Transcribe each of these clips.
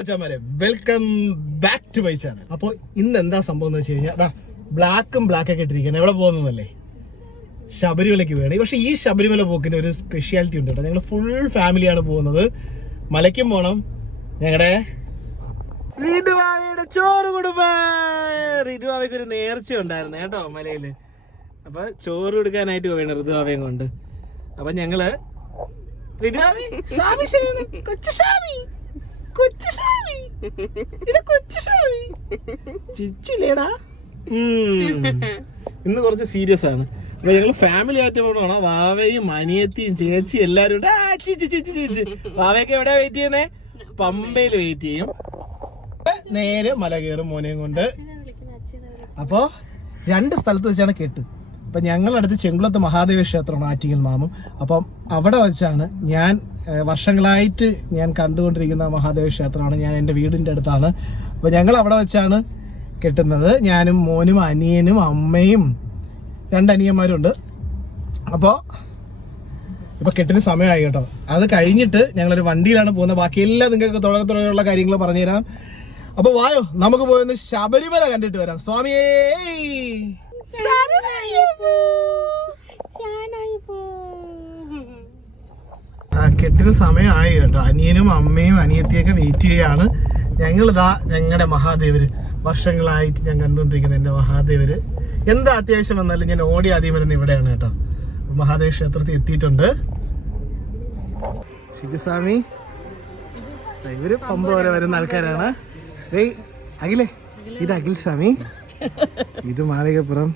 Welcome back to my channel. അപ്പോൾ ഇന്ന് എന്താ സംഭവം എന്ന് വെച്ച് കഴിഞ്ഞാൽ ബ്ലാക്കും ബ്ലാക്കൊക്കെ ഇട്ടിരിക്കണം. എവിടെ പോകുന്നതല്ലേ? ശബരിമലയ്ക്ക് വേണം. പക്ഷെ ഈ ശബരിമല പോക്കിന് ഒരു സ്പെഷ്യാലിറ്റി ഉണ്ട് കേട്ടോ. ഞങ്ങൾ ഫുൾ ഫാമിലിയാണ് പോകുന്നത്. മലയ്ക്കും പോണം. ഞങ്ങളുടെ റിതുവാവയുടെ ചോറ് കൊടുപ്പാ. റിതുവാവയ്ക്ക് ഒരു നേർച്ച ഉണ്ടായിരുന്നു കേട്ടോ മലയില്. അപ്പൊ ചോറ് കൊടുക്കാനായിട്ട് പോവേണം റിതുവാവയും കൊണ്ട്. അപ്പൊ ഞങ്ങള് ചിച്ചില്ലേടാ. ഇന്ന് കുറച്ച് സീരിയസ് ആണ്. അപ്പൊ ഞങ്ങള് ഫാമിലി ആയിട്ട് പോകണോ? വാവയും അനിയത്തിയും ചേച്ചിയും എല്ലാരും ചേച്ചി. വാവയൊക്കെ എവിടെയാ വെയിറ്റ് ചെയ്യുന്നേ? പമ്പയില് വെയിറ്റ് ചെയ്യും. നേരെ മല കയറും മോനെയും കൊണ്ട്. അപ്പോ 2 സ്ഥലത്ത് വെച്ചാണ് കെട്ട്. അപ്പം ഞങ്ങളടുത്ത് ചെങ്കുളത്ത് മഹാദേവ ക്ഷേത്രമാണ്, ആറ്റിങ്ങൽ മാമം. അപ്പം അവിടെ വെച്ചാണ് ഞാൻ വർഷങ്ങളായിട്ട് ഞാൻ കണ്ടുകൊണ്ടിരിക്കുന്ന മഹാദേവ ക്ഷേത്രമാണ്. ഞാൻ എൻ്റെ വീടിൻ്റെ അടുത്താണ്. അപ്പോൾ ഞങ്ങൾ അവിടെ വെച്ചാണ് കെട്ടുന്നത്. ഞാനും മോനും അനിയനും അമ്മയും 2 അനിയന്മാരുണ്ട്. അപ്പോൾ ഇപ്പോൾ കെട്ടിന് സമയമായി കേട്ടോ. അത് കഴിഞ്ഞിട്ട് ഞങ്ങളൊരു വണ്ടിയിലാണ് പോകുന്നത്. ബാക്കിയെല്ലാം നിങ്ങൾക്ക് തുടർന്നുള്ള കാര്യങ്ങൾ പറഞ്ഞുതരാം. അപ്പോൾ വായോ, നമുക്ക് പോയൊന്ന് ശബരിമല കണ്ടിട്ട് വരാം. സ്വാമിയേ കെട്ടിന് സമയമായി കേട്ടോ. അനിയനും അമ്മയും അനിയത്തിയൊക്കെ വെയിറ്റ് ചെയ്യാണ്. ഞങ്ങളിതാ ഞങ്ങളുടെ മഹാദേവര്, വർഷങ്ങളായിട്ട് ഞാൻ കണ്ടുകൊണ്ടിരിക്കുന്ന എൻ്റെ മഹാദേവര്. എന്താ അത്യാവശ്യം വന്നാലും ഞാൻ ഓടി ആദ്യം വരുന്ന ഇവിടെയാണ് കേട്ടോ. മഹാദേവ ക്ഷേത്രത്തിൽ എത്തിയിട്ടുണ്ട്. ഷിജുസ്വാമി ഇവര് പമ്പ വരെ വരുന്ന ആൾക്കാരാണ്. അഖിലേ, ഇത് അഖിൽ സ്വാമി, ഇത് മാളികപ്പുറം.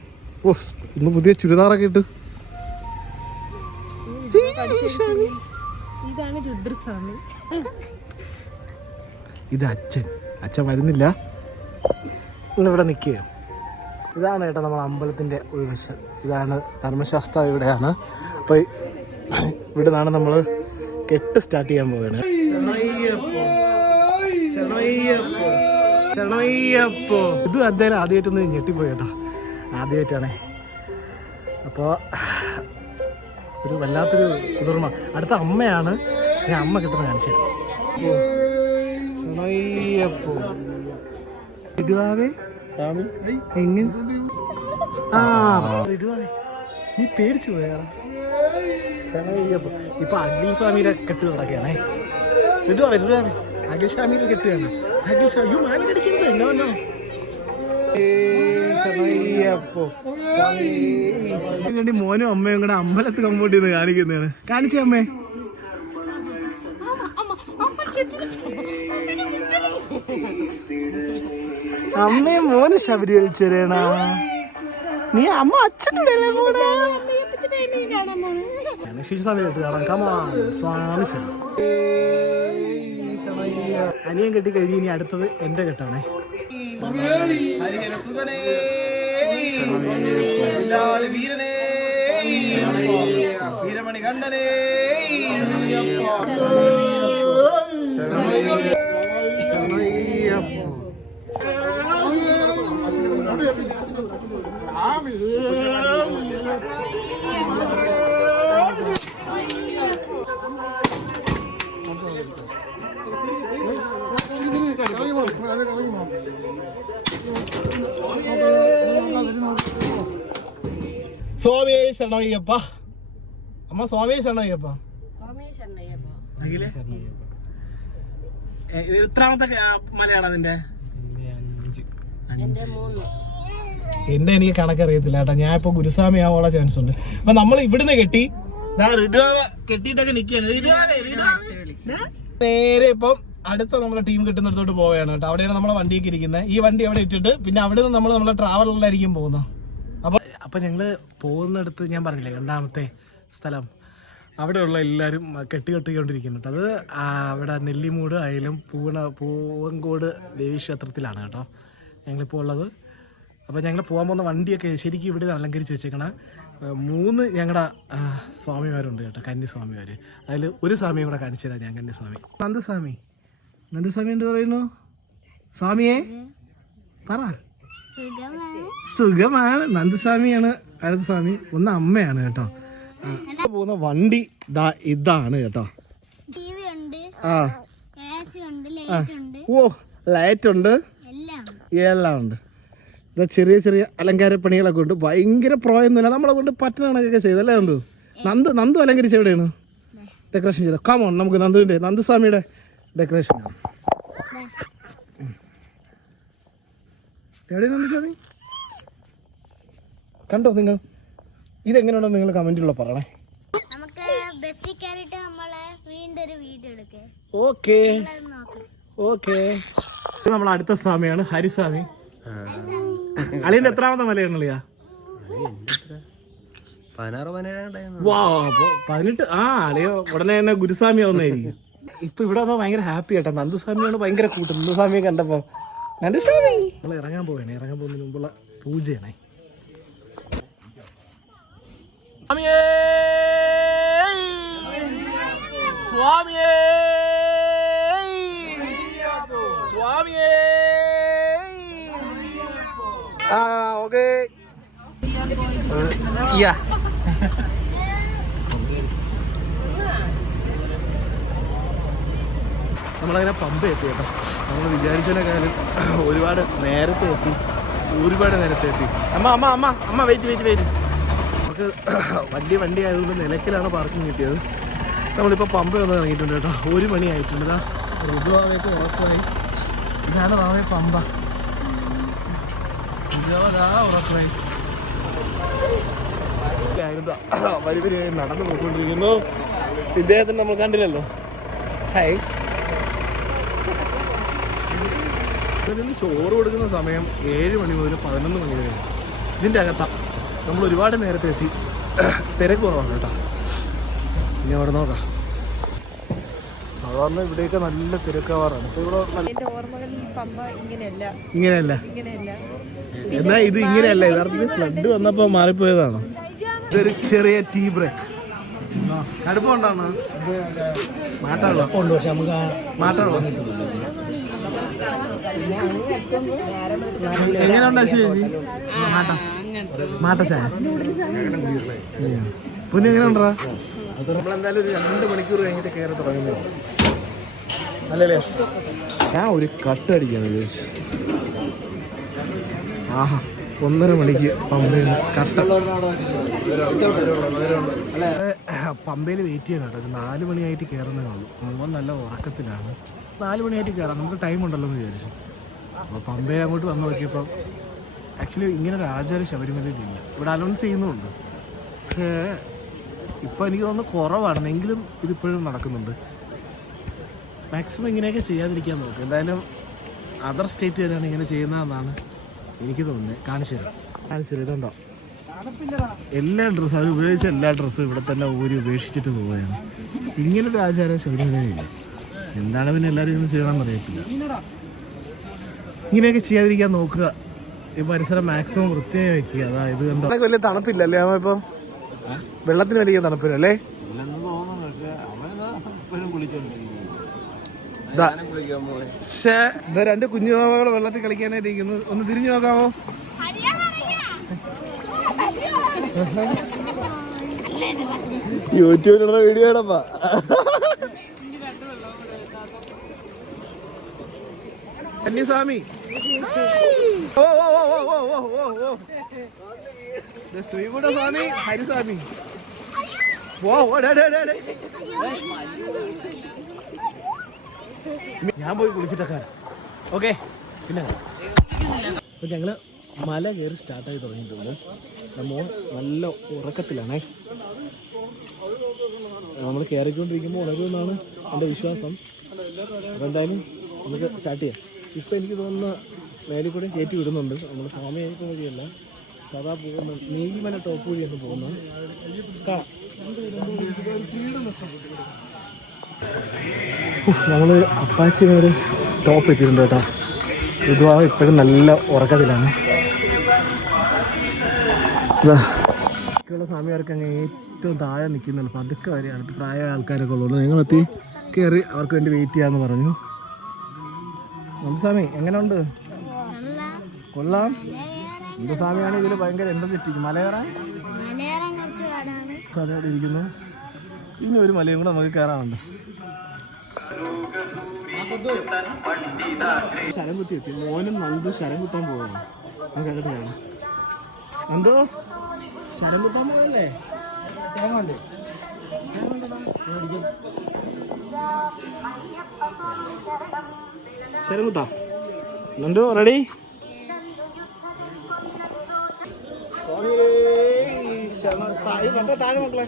ഓ, ഇന്ന് പുതിയ ചുരിദാറൊക്കെ ഇട്ട്. ഇതാണ് രുദ്രസ്വാമി. ഇത് അച്ഛൻ വരുന്നില്ല, ഇന്നിവിടെ നിൽക്കുക. ഇതാണ് കേട്ടോ നമ്മൾ അമ്പലത്തിന്റെ ഉൾവശം. ഇതാണ് ധർമ്മശാസ്ത്ര ഇവിടെയാണ്. അപ്പൊ ഇവിടെ നിന്നാണ് നമ്മൾ കെട്ട് സ്റ്റാർട്ട് ചെയ്യാൻ പോവുകയാണ്. ഇത് അദ്ദേഹം ആദ്യമായിട്ടൊന്ന് ഞെട്ടിപ്പോയി കേട്ടോ. ആദ്യമായിട്ടാണേ. അപ്പോൾ ഒരു വല്ലാത്തൊരു കുതിർമ. അടുത്ത അമ്മയാണ്. ഞാൻ അമ്മ കിട്ടുന്ന കാണിച്ചത്. എങ്ങനെ നീ പേടിച്ചു പോയാടാ. ഇപ്പൊ അഖിൽ സ്വാമിയുടെ കെട്ട് നടക്കുകയാണേ. അഖിൽ സ്വാമിയുടെ കെട്ടുകയാണ്. അഖിൽ സ്വാമി മാലിക്കടിക്കുന്നത് എന്നോ. മോനും അമ്മയും കൂടെ അമ്പലത്ത് കമ്പോട്ട് ചെയ്ത് കാണിക്കുന്നതാണ്. കാണിച്ചേ അമ്മേ. അമ്മയും മോന് ശബരിമല ചേരണ. നീ അമ്മ അച്ഛനോടെ കൂടെ അനിയൻ കെട്ടി കഴിഞ്ഞ് ഇനി അടുത്തത് എന്റെ കെട്ടാണേ. വീരനേ വീരമണി കണ്ഠനേ. സ്വാമിയെ ശരണയ്യപ്പ. അമ്മ സ്വാമിയെ ശരണയ്യപ്പ. എത്രാമത്തെ മലയാണ് അതിന്റെ? എന്റെ എനിക്ക് കണക്കറിയത്തില്ല കേട്ടോ. ഞാൻ ഇപ്പൊ ഗുരുസ്വാമി ആവാനുള്ള ചാൻസ് ഉണ്ട്. അപ്പൊ നമ്മൾ ഇവിടുന്ന് കെട്ടി കെട്ടിട്ടൊക്കെ നിൽക്കുകയാണ്. നേരെ ഇപ്പം അടുത്ത നമ്മളെ ടീം കിട്ടുന്നിടത്തോട്ട് പോവുകയാണ് കേട്ടോ. അവിടെയാണ് നമ്മളെ വണ്ടിയൊക്കെ ഇരിക്കുന്നത്. ഈ വണ്ടി അവിടെ ഇട്ടിട്ട് പിന്നെ അവിടെ നിന്ന് നമ്മൾ നമ്മളെ ട്രാവലറിലായിരിക്കും പോകുന്നത്. അപ്പൊ ഞങ്ങള് പോകുന്നിടത്ത് ഞാൻ പറഞ്ഞില്ലേ 2ാമത്തെ സ്ഥലം, അവിടെയുള്ള എല്ലാവരും കെട്ടിക്കൊണ്ടിരിക്കുന്നു കേട്ടോ. അത് അവിടെ നെല്ലിമൂട് ആയാലും പൂവങ്കോട് ദേവീക്ഷേത്രത്തിലാണ് കേട്ടോ ഞങ്ങളിപ്പോൾ ഉള്ളത്. അപ്പോൾ ഞങ്ങൾ പോകാൻ പോകുന്ന വണ്ടിയൊക്കെ ശരിക്കും ഇവിടെ അലങ്കരിച്ച് വെച്ചേക്കണ 3 ഞങ്ങളുടെ സ്വാമിമാരുണ്ട് കേട്ടോ, കന്യസ്വാമിമാർ. അതിൽ ഒരു സ്വാമിയെ കൂടെ കാണിച്ചു തരാം ഞാൻ. കന്യസ്വാമി നന്ദസ്വാമി എന്ത് പറയുന്നു? സ്വാമിയെ പറ. സുഖമാണ്. നന്ദസ്വാമിയാണ് അടുത്ത സ്വാമി. ഒന്ന് അമ്മയാണ് കേട്ടോ. പോകുന്ന വണ്ടി ഇതാണ് കേട്ടോ. ആ ഓ ലൈറ്റ് ഉണ്ട്, എല്ലാം ഉണ്ട്. ഇതാ ചെറിയ ചെറിയ അലങ്കാര പണികളൊക്കെ ഉണ്ട്. ഭയങ്കര പ്രോയൊന്നുമില്ല, നമ്മളെ കൊണ്ട് പറ്റുന്ന കണക്കൊക്കെ ചെയ്തല്ലേ നന്ദു? നന്ദു അലങ്കരിച്ച് എവിടെയാണ് ഡെക്കറേഷൻ ചെയ്തത്? കമോൺ, നമുക്ക് നന്ദുസ്വാമിയുടെ ഡെക്കറേഷൻ ആണ്. എവിടെയാണ് നന്ദുസ്വാമി? കണ്ടോ നിങ്ങൾ? ഇതെങ്ങനെയുണ്ടോ നിങ്ങൾ കമന്റിലുള്ള പറയണേ. Okay okay. നമ്മൾ അടുത്ത സ്വാമിയാണ് ഹരിസ്വാമി. അളിയന്റെ എത്രാമത്തെ മലയാണ് അളിയാ? 18. ആ അളിയോ ഉടനെ തന്നെ ഗുരുസ്വാമി ആവുന്നതായിരിക്കും. ഇപ്പൊ ഇവിടെ വന്നാൽ ഭയങ്കര ഹാപ്പി ആട്ടോ. നന്ദുസ്വാമിയാണ് ഭയങ്കര കൂട്ട്. നന്ദുസ്വാമിയെ കണ്ടപ്പോ നന്ദുസ്വാമി നമ്മൾ ഇറങ്ങാൻ പോവുകയാണ്. ഇറങ്ങാൻ പോകുന്നതിന് മുമ്പുള്ള പൂജയാണേ. സ്വാമിയേ സ്വാമിയേ സ്വാമിയേ. ആ ഓക്കെ. നമ്മളങ്ങനെ പമ്പ എത്തി കേട്ടോ. നമ്മൾ വിചാരിച്ചതിനേക്കാളും ഒരുപാട് നേരത്തെ എത്തി. അമ്മ വെയിറ്റ്. നമുക്ക് വലിയ വണ്ടി ആയതുകൊണ്ട് നിലയ്ക്കലാണ് പാർക്കിംഗ് കിട്ടിയത്. നമ്മളിപ്പോൾ പമ്പ വന്ന് ഇറങ്ങിയിട്ടുണ്ട് കേട്ടോ. 1 മണി ആയിട്ടുണ്ട്. ഋതുവാവേക്ക് ഉറപ്പായി. ഇതാണ് നാളെ പമ്പ. ഉറപ്പായി വരി നടന്നു പോയിക്കൊണ്ടിരിക്കുന്നു. ഇദ്ദേഹത്തിന് നമ്മൾ കണ്ടില്ലല്ലോ. ഹായ്. ചോറ് കൊടുക്കുന്ന സമയം 7 മണി മുതൽ 11 മണി വരെ. ഇതിൻ്റെ അകത്താ നമ്മൾ ഒരുപാട് നേരത്തെ എത്തി. തിരക്ക് കുറവാണ് കേട്ടോ. ഇനി അവിടെ നോക്കാം. സാധാരണ ഇവിടെയൊക്കെ നല്ല തിരക്കാവാറാണ്. ഇങ്ങനെയല്ല. എന്നാ ഇത് ഇങ്ങനെയല്ല. യഥാർത്ഥത്തിൽ ഫ്ലഡ് വന്നപ്പോ മാറിപ്പോയതാണോ? ഇതൊരു ചെറിയ ടീ ബ്രേക്ക്. അടുപ്പുണ്ടാണ് മാറ്റാണോ? മാറ്റാണോ? എങ്ങനെയുണ്ടാ ചേച്ചി മാട്ട ചായ? പിന്നെ എങ്ങനെ ഉണ്ടാ? നമ്മളെന്തായാലും ഒരു 2 മണിക്കൂർ കഴിഞ്ഞിട്ട് കയറി തുടങ്ങുന്നത് അല്ലല്ലേ? ഞാൻ ഒരു കട്ട് അടിക്കാന്ന് വിചാരിച്ചു. ആഹാ, 1:30 മണിക്ക് പമ്പയിൽ കട്ട. പമ്പയിൽ വെയിറ്റ് ചെയ്യണം കേട്ടോ. ഒരു 4 മണിയായിട്ട് കയറുന്നതേ ഉള്ളൂ. നമ്മൾ നല്ല ഉറക്കത്തിലാണ്. 4 മണിയായിട്ട് കയറാം, നമുക്ക് ടൈം ഉണ്ടല്ലോ എന്ന് വിചാരിച്ചു. അപ്പോൾ പമ്പയിൽ അങ്ങോട്ട് വന്ന് നോക്കിയപ്പോൾ ആക്ച്വലി ഇങ്ങനൊരു ആചാരം ശബരിമലയിലില്ല. ഇവിടെ അനൗൺസ് ചെയ്യുന്നുണ്ട്, പക്ഷേ ഇപ്പോൾ എനിക്ക് തോന്നുന്നു കുറവാണ്. എങ്കിലും ഇതിപ്പോഴും നടക്കുന്നുണ്ട്. മാക്സിമം ഇങ്ങനെയൊക്കെ ചെയ്യാതിരിക്കാൻ നോക്കും. എന്തായാലും അതർ സ്റ്റേറ്റുകാരാണ് ഇങ്ങനെ ചെയ്യുന്നതെന്നാണ് എനിക്ക് തോന്നുന്നത്. കാണിച്ചു തരാം. ഇതുണ്ടോ? എല്ലാ ഡ്രസ്സും അത് ഉപയോഗിച്ച എല്ലാ ഡ്രസ്സും ഇവിടെ തന്നെ ഉപേക്ഷിച്ചിട്ട് പോവുകയാണ്. ഇങ്ങനൊരു ആചാരം ശബരിമലയിലില്ല. എന്താണ് പിന്നെ എല്ലാവരും ഇങ്ങനെ ചെയ്യണമെന്ന് അറിയത്തില്ല. ഇങ്ങനെയൊക്കെ ചെയ്യാതിരിക്കാൻ നോക്കുക. ഈ പരിസരം മാക്സിമം വൃത്തിയായി വെക്കുക. അതായത് കണ്ടോ, വലിയ തണുപ്പില്ലല്ലേ അമ്മ? ഇപ്പം വെള്ളത്തിന് വലിയ തണുപ്പില്ലല്ലേ? പക്ഷേ 2 കുഞ്ഞുമാവകൾ വെള്ളത്തിൽ കളിക്കാനായിട്ട് ഇരിക്കുന്നു. ഒന്ന് തിരിഞ്ഞു നോക്കാമോ? യൂട്യൂബിലുള്ള വീഡിയോ ആണപ്പാ. കന്യാസ്വാമി ശ്രീകുട സ്വാമി ഹരിസ്വാമി. ഞാൻ പോയി കുളിച്ചിട്ടൊക്കെ. ഓക്കെ. പിന്നെ അപ്പൊ ഞങ്ങള് മല കയറി സ്റ്റാർട്ടായി തുടങ്ങിയിട്ടുണ്ട്. മോൻ നല്ല ഉറക്കത്തിലാണേ. നമ്മൾ കയറിക്കൊണ്ടിരിക്കുമ്പോൾ ഉണരുമെന്നാണ് എൻ്റെ വിശ്വാസം. അപ്പോൾ എന്തായാലും നമുക്ക് സ്റ്റാർട്ട് ചെയ്യാം. ഇപ്പം എനിക്ക് തോന്നുന്ന മേലിൽ കൂടെ കയറ്റി വിടുന്നുണ്ട്. നമ്മൾ സ്വാമിയായിട്ട് വഴിയല്ല, സാധാ പോകുന്ന നീലിമല ടോപ്പ് വഴിയൊക്കെ പോകുന്നു. നമ്മൾ അപ്പാച്ചിനോട് ടോപ്പ് എത്തിയിട്ടുണ്ട് കേട്ടോ. ഇതുവാ ഇപ്പോഴും നല്ല ഉറക്കത്തിലാണ്. ബാക്കിയുള്ള സ്വാമിമാർക്ക് അങ്ങ് ഏറ്റവും താഴെ നിൽക്കുന്നുള്ളൂ. പതുക്കെ വരെ അടുത്ത് പ്രായമായ ആൾക്കാരൊക്കെ ഉള്ളൂ. ഞങ്ങളെത്തി കയറി അവർക്ക് വേണ്ടി വെയിറ്റ് ചെയ്യാമെന്ന് പറഞ്ഞു. സ്വാമി എങ്ങനെയുണ്ട്? കൊള്ളാം. എന്റെ സ്വാമിയാണ് ഇതിൽ ഭയങ്കര എനർജറ്റിക്. മലകയറാൻ ഇരിക്കുന്നു. ഇനി ഒരു മലയും കൂടെ നമുക്ക് കയറാനുണ്ട്. ശരം കുത്തി എത്തി. മോനും നന്ദു ശരം കുത്താൻ പോവാണ്. നമുക്ക് അങ്ങോട്ട് കാണാം. നന്ദു ശരം കുത്താൻ പോയല്ലേ? ശരം കുത്താ. നന്ദു റെഡി? താഴെ മക്കളെ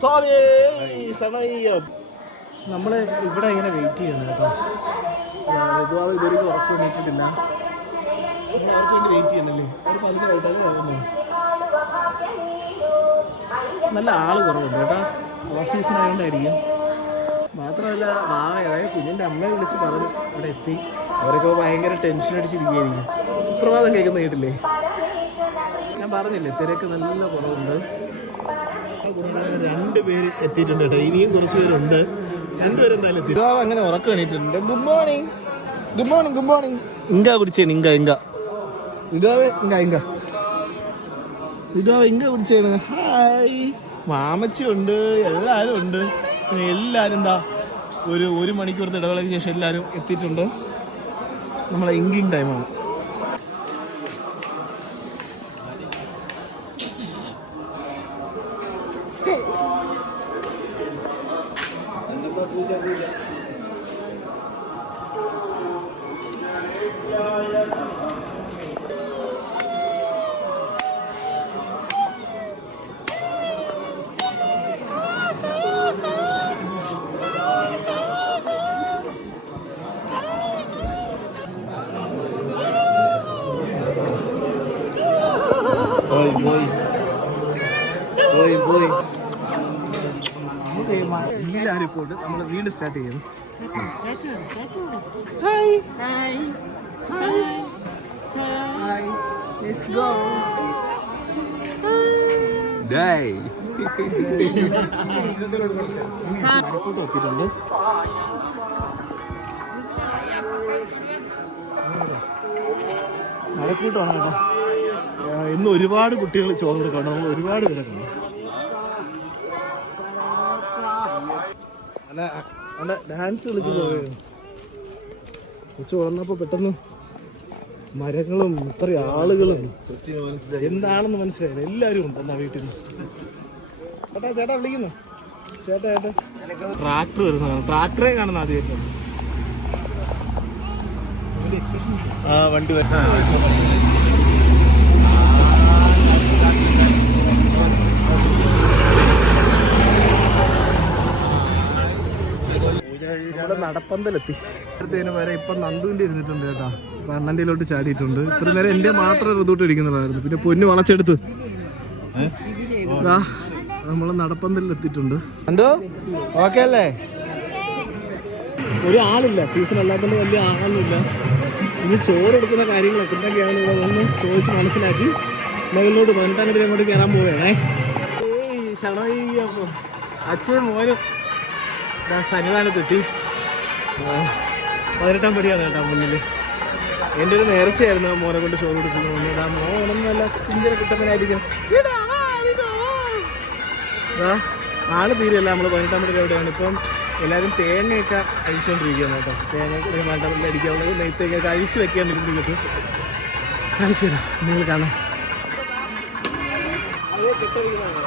സ്വാമി സമയം. നമ്മള് ഇവിടെ ഇങ്ങനെ വെയിറ്റ് ചെയ്യണം കേട്ടോ. ഇതുവാൾ ഇതൊരു ഉറക്കം വേണ്ടിയിട്ടില്ല. അവർക്ക് വേണ്ടി വെയിറ്റ് ചെയ്യണല്ലേ? ഒരു 15 വൈകിട്ടേ ആകുന്നു. നല്ല ആള് കുറവുണ്ട് കേട്ടോ. ഓഫ് സീസൺ ആയതുകൊണ്ടായിരിക്കും. മാത്രമല്ല അതായത് കുഞ്ഞിൻ്റെ അമ്മയെ വിളിച്ച് പറഞ്ഞു ഇവിടെ എത്തി. അവരൊക്കെ ഭയങ്കര ടെൻഷൻ അടിച്ചിരിക്കുകയായിരിക്കും. സുപ്രഭാതം കേൾക്കുന്ന കേട്ടില്ലേ? ഞാൻ പറഞ്ഞില്ലേ തിരക്ക് നല്ല കുറവുണ്ട്. 2 പേര് എത്തിയിട്ടുണ്ട് കേട്ടോ. ഇനിയും കുറച്ച് പേരുണ്ട്. 2 പേരെന്തായാലും എത്തി. അങ്ങനെ ഉറക്കം എണീറ്റിട്ടുണ്ട്. Good morning, good morning, good morning. ഇങ്ക പിടിച്ചേണ്. ഇതാവേ ഇങ്ക പിടിച്ചേണ്. ഹായ്. മാമച്ചി ഉണ്ട്, എല്ലാവരും ഉണ്ട്. എല്ലാവരും എന്താ ഒരു 1 മണിക്കൂറത്തെ ഇടവേളയ്ക്ക് ശേഷം എല്ലാവരും എത്തിയിട്ടുണ്ട്. നമ്മളെ ഇങ്കിങ് ടൈമാണ്. എല്ലാവരും ഇപ്പോൾ നമ്മൾ വീണ്ടും സ്റ്റാർട്ട് ചെയ്യുന്നു. Hi hi hi let's go ഡൈ. മരക്കൂട്ടം എത്തിയിട്ടുണ്ട്. മരക്കൂട്ടമാണ് കേട്ടോ. ഇന്ന് ഒരുപാട് കുട്ടികൾ ചോറ് കൊടുക്കണം. നമ്മൾ ഒരുപാട് പേരൊക്കെ അല്ല ഡാൻസ് കളിച്ച് പോവുകയായിരുന്നു. ഉച്ച വന്നപ്പോൾ പെട്ടെന്ന് മരങ്ങളും ഇത്ര ആളുകളും എന്താണെന്ന് മനസ്സിലായില്ല. എല്ലാവരും ഉണ്ട് എന്നാ വീട്ടിൽ നിന്ന്. ചേട്ടാ വിളിക്കുന്നു. ചേട്ടാ ട്രാക്ടർ വരുന്നതാണ്. ട്രാക്ടറെ കാണുന്ന ആദ്യമായിട്ടാണ്. വണ്ടി നമ്മുടെ നടപ്പന്തലെത്തി. അടുത്തതിന് വരെ ഇപ്പം നന്ദുവിൻ്റെ ഇരുന്നിട്ടുണ്ട് കേട്ടോ. അണ്ണൻ്റെയിലോട്ട് ചാടിയിട്ടുണ്ട്. ഇത്ര നേരം എൻ്റെ മാത്രം ഋതൂട്ട് ഇരിക്കുന്നതായിരുന്നു. പിന്നെ പൊന്നു വളച്ചെടുത്ത് നമ്മൾ നടപ്പന്തലിലെത്തിയിട്ടുണ്ട്. എന്തോ ഓക്കെ അല്ലേ? ഒരാളില്ല. സീസൺ അല്ലാത്തതുകൊണ്ട് വലിയ ആളൊന്നുമില്ല. ഇനി ചോറ് എടുക്കുന്ന കാര്യങ്ങളൊക്കെ എന്തൊക്കെയാണ് ഒന്ന് ചോദിച്ച് മനസ്സിലാക്കി മകളിലോട്ട് 18 പേര് അങ്ങോട്ട് കയറാൻ പോവുകയാണേ. അച്ഛനും മോനും സന്നിധാനത്തെത്തി. 18-ാം പടിയാണ് കേട്ടോ മുന്നിൽ. എൻ്റെ ഒരു നേർച്ചയായിരുന്നു മോനെ കൊണ്ട് ചോറ് കൊടുക്കുന്നത്. മോനൊന്നുമല്ല, ചിഞ്ചര കിട്ടപ്പനായിരിക്കും. ആള് തീരെയല്ല. നമ്മൾ 18-ാം പടി എവിടെയാണ് ഇപ്പം എല്ലാവരും തേങ്ങയൊക്കെ അഴിച്ചുകൊണ്ടിരിക്കുകയാണ് കേട്ടോ. തേങ്ങ 18-ാം പടിയിൽ അടിക്കാനുള്ളത് നെയ്ത്തൊക്കെ അഴിച്ച് വെക്കാണ്ടിരിക്കും. കിട്ടും കാണിച്ചു തരാം, നിങ്ങൾ കാണാം. അതേ കെട്ടിരിക്കുന്നതാണ്.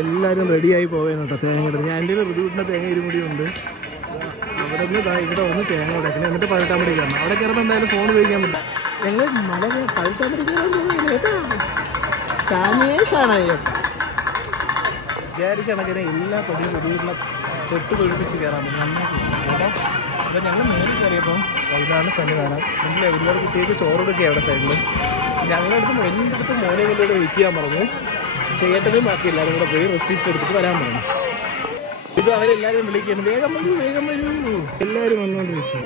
എല്ലാവരും റെഡിയായി പോവുകയാണ് കേട്ടോ. തേങ്ങ ഇടുന്നത്. ഞാൻ എൻ്റെ ഋതുവിൻ്റെ തേങ്ങ ഇരുമുടിയുണ്ട്. അവിടെ നിന്ന് ഇവിടെ വന്ന് തേങ്ങ ഉടക്കണം. എന്നിട്ട് 18-ാം പടി കയറണം. അവിടെ കയറുമ്പോൾ എന്തായാലും ഫോൺ ഉപയോഗിക്കാൻ പറ്റും. ഞങ്ങൾ 18-ാം പടി കയറാൻ പോവുകയാണ് കേട്ടോ. സാമേശാണ് വിചാരിച്ച കണക്കിന് എല്ലാ പടിയും ഋതുവിനെ തൊട്ട് തൊഴിപ്പിച്ച് കയറാൻ പറ്റും. നന്നായിട്ട് കേട്ടോ. അപ്പോൾ ഞങ്ങൾ നേരിൽ കയറിയപ്പം ഇതാണ് സന്നിധാനം. മുന്നിൽ ഒരുപാട് കുട്ടികൾക്ക് ചോറ് കൊടുക്കുക അവിടെ സൈഡിൽ. എൻ്റെ അടുത്ത് മോനെ കൊണ്ടോട് വെയിറ്റ് ചെയ്യാൻ പറഞ്ഞു. ചെയ്യേണ്ടതും ബാക്കി എല്ലാവരും കൂടെ പോയി റെസിപ്റ്റ് എടുത്തിട്ട് വരാൻ പറഞ്ഞു. ഇത് അവരെല്ലാവരും വിളിക്കുകയാണ്, വേഗം വരൂ വേഗം വരൂ. എല്ലാവരും വന്നുകൊണ്ടിരിച്ചു.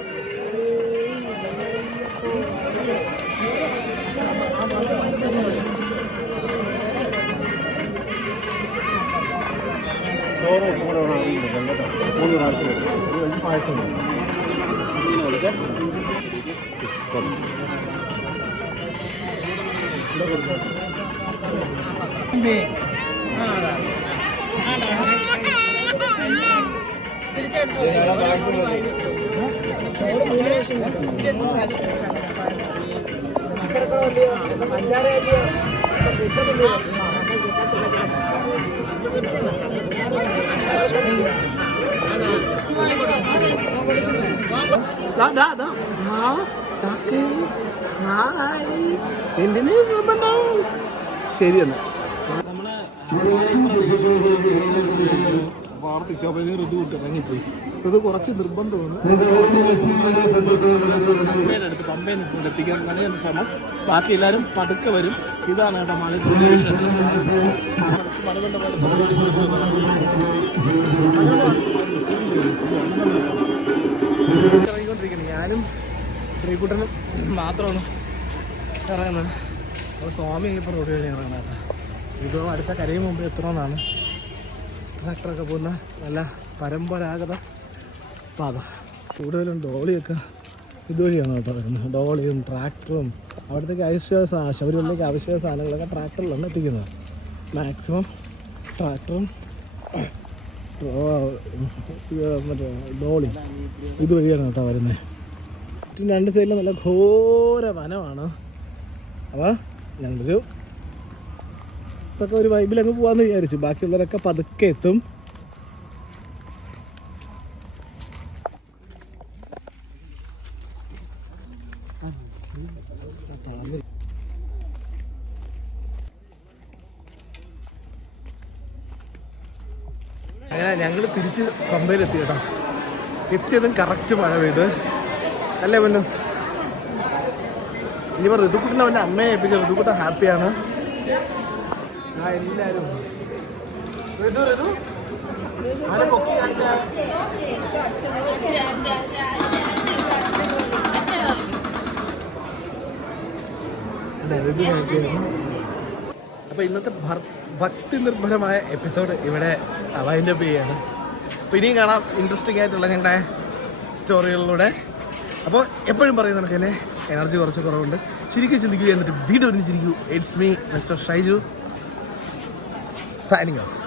ശരിയെന്ന് പ്രാർത്ഥിച്ചു. അപ്പൊ ഇത് ഋതു വിട്ട് ഇറങ്ങിപ്പോയി. ഇത് കുറച്ച് നിർബന്ധമാണ്. പമ്പയുടെ അടുത്ത് പമ്പയിൽ നിന്ന് എത്തിക്കാൻ സമയം ശ്രമം. ബാക്കി എല്ലാവരും പതുക്കെ വരും. ഇതാണ് കേട്ടോ ഇറങ്ങിക്കൊണ്ടിരിക്കുന്നത്. ഞാനും ശ്രീകുട്ടനും മാത്രമാണ് ഇറങ്ങുന്നത്. അപ്പോൾ സ്വാമി ഇപ്പോൾ റോഡ് കഴിഞ്ഞ് ഇറങ്ങുന്നത് കേട്ടോ. ഇതോ അടുത്ത കരയും മുമ്പ് എത്തണമെന്നാണ് ട്രാക്ടറൊക്കെ പോകുന്ന നല്ല പരമ്പരാഗത പാത. കൂടുതലും ഡോളിയൊക്കെ ഇതുവഴിയാണ് കേട്ടോ വരുന്നത്. ഡോളിയും ട്രാക്ടറും അവിടത്തേക്ക് ശബരിമലയിലേക്ക് ആവശ്യ സാധനങ്ങളൊക്കെ ട്രാക്ടറിലാണ് എത്തിക്കുന്നത്. മാക്സിമം ട്രാക്ടറും മറ്റേ ഡോളി ഇതുവഴിയാണ് കേട്ടോ വരുന്നത്. ചുറ്റും രണ്ട് സൈഡിലും നല്ല ഘോര വനമാണ്. അപ്പോൾ ഞങ്ങളൊരു ഇതൊക്കെ ഒരു വൈബിലങ്ങ് പോകാമെന്ന് വിചാരിച്ചു. ബാക്കിയുള്ളവരൊക്കെ പതുക്കെ എത്തും. അങ്ങനെ ഞങ്ങൾ തിരിച്ച് പമ്പയിലെത്തി കേട്ടോ. എത്തിയതും കറക്റ്റ് മഴ പെയ്ത് അല്ലേ പൊന്നു. ഇനിയിപ്പോൾ ഋതുക്കുട്ടനെ അവൻ്റെ അമ്മയെ ഏൽപ്പിച്ച ഋതുക്കുട്ടൻ ഹാപ്പിയാണ്. എല്ലാവരും അപ്പൊ ഇന്നത്തെ ഭക്തി നിർഭരമായ എപ്പിസോഡ് ഇവിടെ വൈൻഡ് അപ്പ് ചെയ്യാണ്. അപ്പോൾ ഇനിയും കാണാം ഇൻട്രസ്റ്റിംഗ് ആയിട്ടുള്ള ഞങ്ങളുടെ സ്റ്റോറികളിലൂടെ. അപ്പോൾ എപ്പോഴും പറയുന്ന കണക്ക് തന്നെ എനർജി കുറച്ച് കുറവുണ്ട്. ശരിക്കും ചിന്തിക്കുക എന്നിട്ട് വീണ്ടും ചിരിക്കൂ. It's me mister Shaiju signing off.